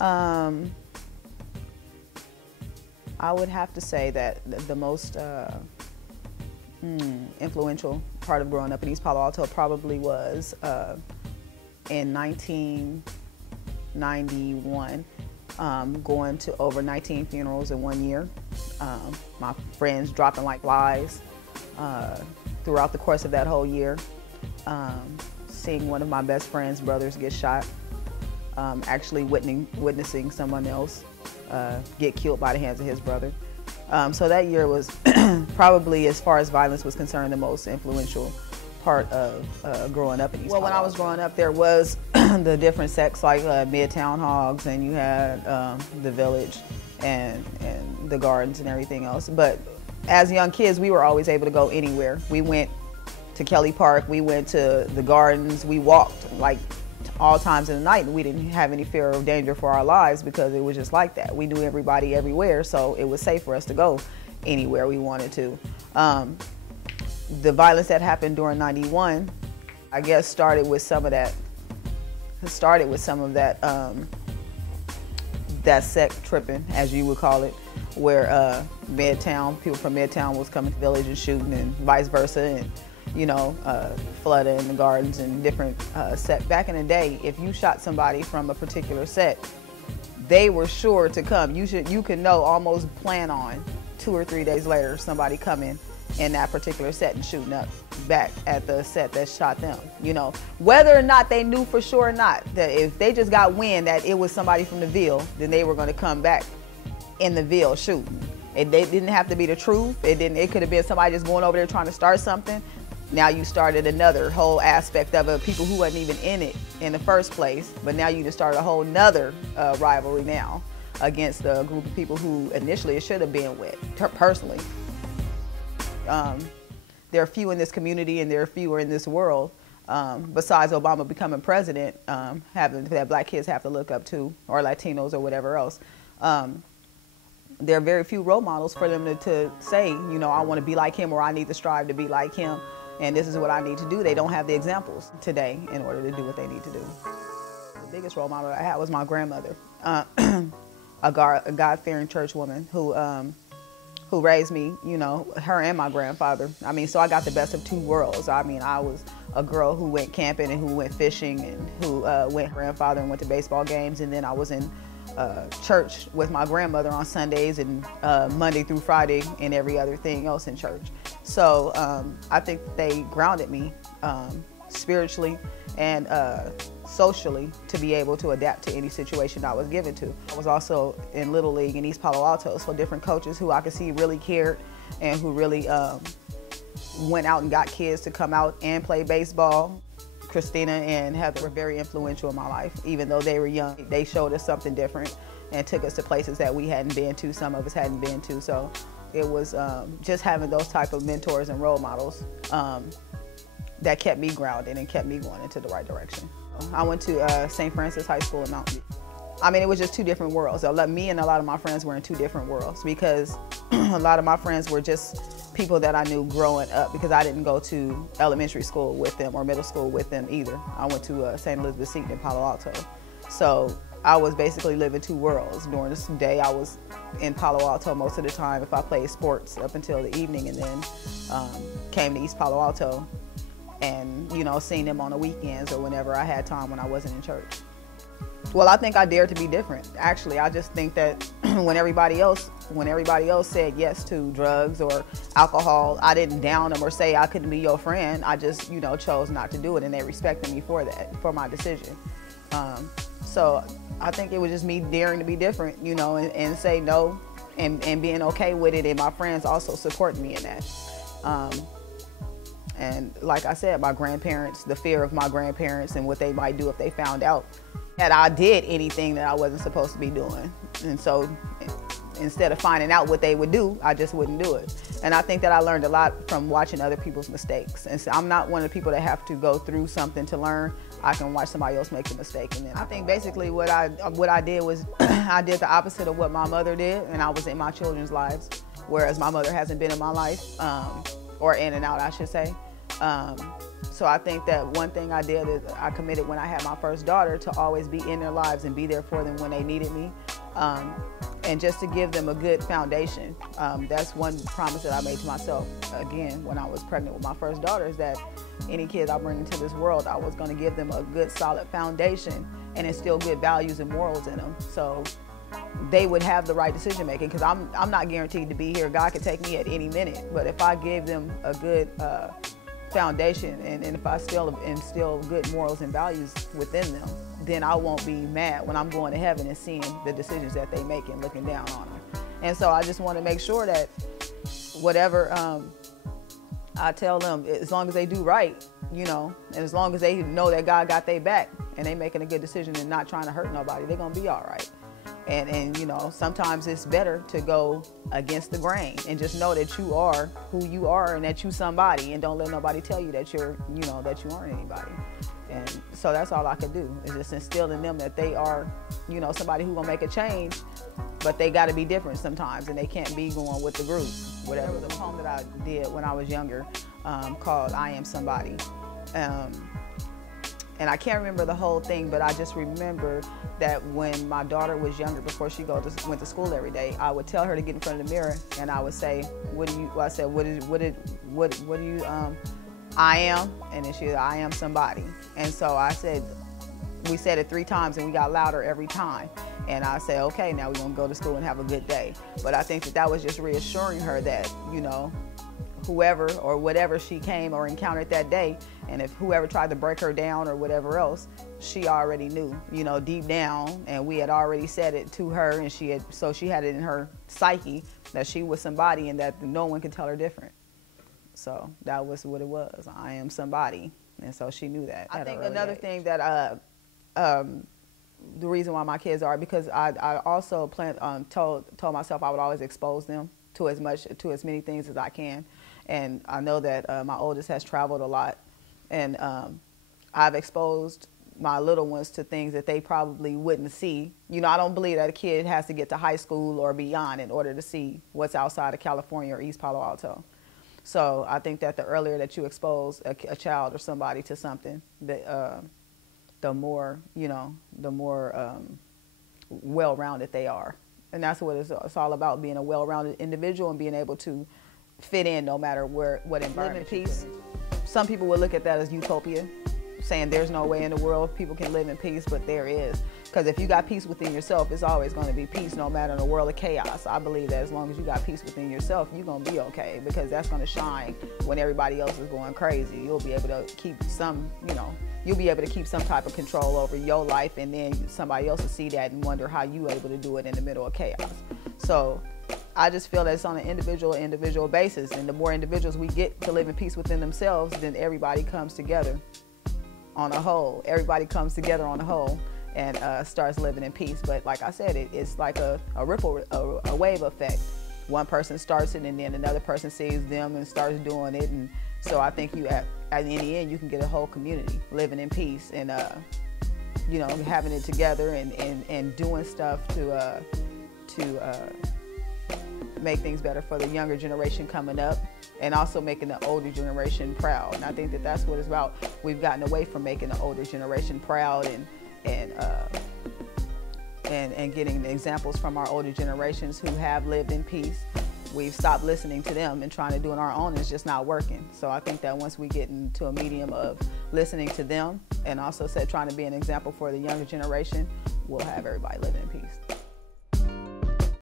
Um, I would have to say that the most influential part of growing up in East Palo Alto probably was in 1991, going to over 19 funerals in 1 year. My friends dropping like flies throughout the course of that whole year. Seeing one of my best friend's brothers get shot. Actually witnessing someone else get killed by the hands of his brother. So that year was probably, as far as violence was concerned, the most influential part of growing up in East Palo Alto. Well, when I was growing up, there was the different sects like Midtown Hogs, and you had the Village and the Gardens and everything else. But as young kids, we were always able to go anywhere. We went to Kelly Park, we went to the Gardens, we walked like all times of the night, and we didn't have any fear of danger for our lives because it was just like that. We knew everybody everywhere, so it was safe for us to go anywhere we wanted to. The violence that happened during '91, I guess, started with some of that. That sect tripping, as you would call it, where people from Midtown was coming to Village and shooting, and vice versa, and flooding in the Gardens and different sets. Back in the day, if you shot somebody from a particular set, they were sure to come. You could know, almost plan on 2 or 3 days later, somebody coming in that particular set and shooting up back at the set that shot them. Whether or not they knew for sure or not, that if they just got wind that it was somebody from the Ville, then they were going to come back in the Ville shooting. They didn't have to be the truth. It could have been somebody just going over there trying to start something. Now you started another whole aspect of it, people who wasn't even in it in the first place, but now you just started a whole nother rivalry now against a group of people who initially it should have been with, personally. There are few in this community and there are fewer in this world, besides Obama becoming president, that black kids have to look up to, or Latinos or whatever else. There are very few role models for them to say, I want to be like him, or I need to strive to be like him, and this is what I need to do. They don't have the examples today in order to do what they need to do. The biggest role model I had was my grandmother, a God-fearing church woman who raised me, her and my grandfather. So I got the best of two worlds. I was a girl who went camping and who went fishing and who went with grandfather and went to baseball games, and then I was in church with my grandmother on Sundays and Monday through Friday and every other thing else in church. So I think they grounded me spiritually and socially to be able to adapt to any situation I was given to. I was also in Little League in East Palo Alto, so different coaches who I could see really cared and who really went out and got kids to come out and play baseball. Christina and Heather were very influential in my life. Even though they were young, they showed us something different and took us to places that we hadn't been to, some of us hadn't been to. So it was just having those type of mentors and role models that kept me grounded and kept me going into the right direction. I went to St. Francis High School in Mountain View. It was just two different worlds. Me and a lot of my friends were in two different worlds because a lot of my friends were just people that I knew growing up, because I didn't go to elementary school with them or middle school with them either. I went to St. Elizabeth Seton in Palo Alto. So I was basically living two worlds. During this day, I was in Palo Alto most of the time if I played sports up until the evening, and then came to East Palo Alto and, seeing them on the weekends or whenever I had time when I wasn't in church. Well, I think I dared to be different. Actually, I just think that when everybody else said yes to drugs or alcohol, I didn't down them or say I couldn't be your friend. I just, chose not to do it, and they respected me for that, for my decision. So I think it was just me daring to be different, and say no, and being okay with it, and my friends also supporting me in that. And like I said, my grandparents, the fear of my grandparents and what they might do if they found out that I did anything that I wasn't supposed to be doing. And so instead of finding out what they would do, I just wouldn't do it. And I think that I learned a lot from watching other people's mistakes. And so I'm not one of the people that have to go through something to learn. I can watch somebody else make the mistake. And then I think basically what I did was I did the opposite of what my mother did, and I was in my children's lives, whereas my mother hasn't been in my life, or in and out, I should say. So I think that one thing I did is I committed when I had my first daughter to always be in their lives and be there for them when they needed me. And just to give them a good foundation. That's one promise that I made to myself, again, when I was pregnant with my first daughter, is that any kids I bring into this world, I was going to give them a good, solid foundation and instill good values and morals in them. So they would have the right decision making, because I'm not guaranteed to be here. God could take me at any minute. But if I gave them a good foundation and if I still instill good morals and values within them, then I won't be mad when I'm going to heaven and seeing the decisions that they make and looking down on them. And so I just want to make sure that whatever I tell them, as long as they do right, you know, and as long as they know that God got their back and they making a good decision and not trying to hurt nobody, they're going to be all right. And you know, sometimes it's better to go against the grain and just know that you are who you are and that you somebody, and don't let nobody tell you that you're, you know, that you aren't anybody. And so that's all I could do, is just instill in them that they are, you know, somebody who gonna make a change, but they gotta be different sometimes, and they can't be going with the group. Whatever. There was a poem that I did when I was younger called I Am Somebody. And I can't remember the whole thing, but I just remember that when my daughter was younger, before she went to school every day, I would tell her to get in front of the mirror, and I would say, I am, and then she said, I am somebody. And so I said, we said it 3 times, and we got louder every time. And I said, okay, now we're gonna go to school and have a good day. But I think that was just reassuring her that, you know, whoever or whatever she came or encountered that day, and if whoever tried to break her down or whatever else, she already knew, you know, deep down, and we had already said it to her, and she had it in her psyche that she was somebody and that no one could tell her different. So that was what it was. I am somebody. And so she knew that. I think another thing that the reason why my kids are, because I also told myself I would always expose them to as many things as I can. And I know that my oldest has traveled a lot, and I've exposed my little ones to things that they probably wouldn't see. You know, I don't believe that a kid has to get to high school or beyond in order to see what's outside of California or East Palo Alto. So I think that the earlier that you expose a child or somebody to something, the more, you know, the more well-rounded they are. And that's what it's all about, being a well-rounded individual and being able to fit in no matter what environment. Live in peace. Some people would look at that as utopia, saying there's no way in the world people can live in peace, but there is. Because if you got peace within yourself, it's always going to be peace, no matter in a world of chaos. I believe that as long as you got peace within yourself, you're going to be okay, because that's going to shine when everybody else is going crazy. You'll be able to keep some, you know, you'll be able to keep some type of control over your life, and then somebody else will see that and wonder how you able to do it in the middle of chaos. So I just feel that it's on an individual basis, and the more individuals we get to live in peace within themselves, then everybody comes together on a whole. Everybody comes together on a whole and starts living in peace. But like I said, it's like a ripple, a wave effect. One person starts it, and then another person sees them and starts doing it, and so I think in the end you can get a whole community living in peace and you know, having it together and doing stuff to make things better for the younger generation coming up, and also making the older generation proud. And I think that that's what it's about. We've gotten away from making the older generation proud and getting the examples from our older generations who have lived in peace. We've stopped listening to them and trying to do it on our own. It's just not working. So I think that once we get into a medium of listening to them and also trying to be an example for the younger generation, we'll have everybody living in peace.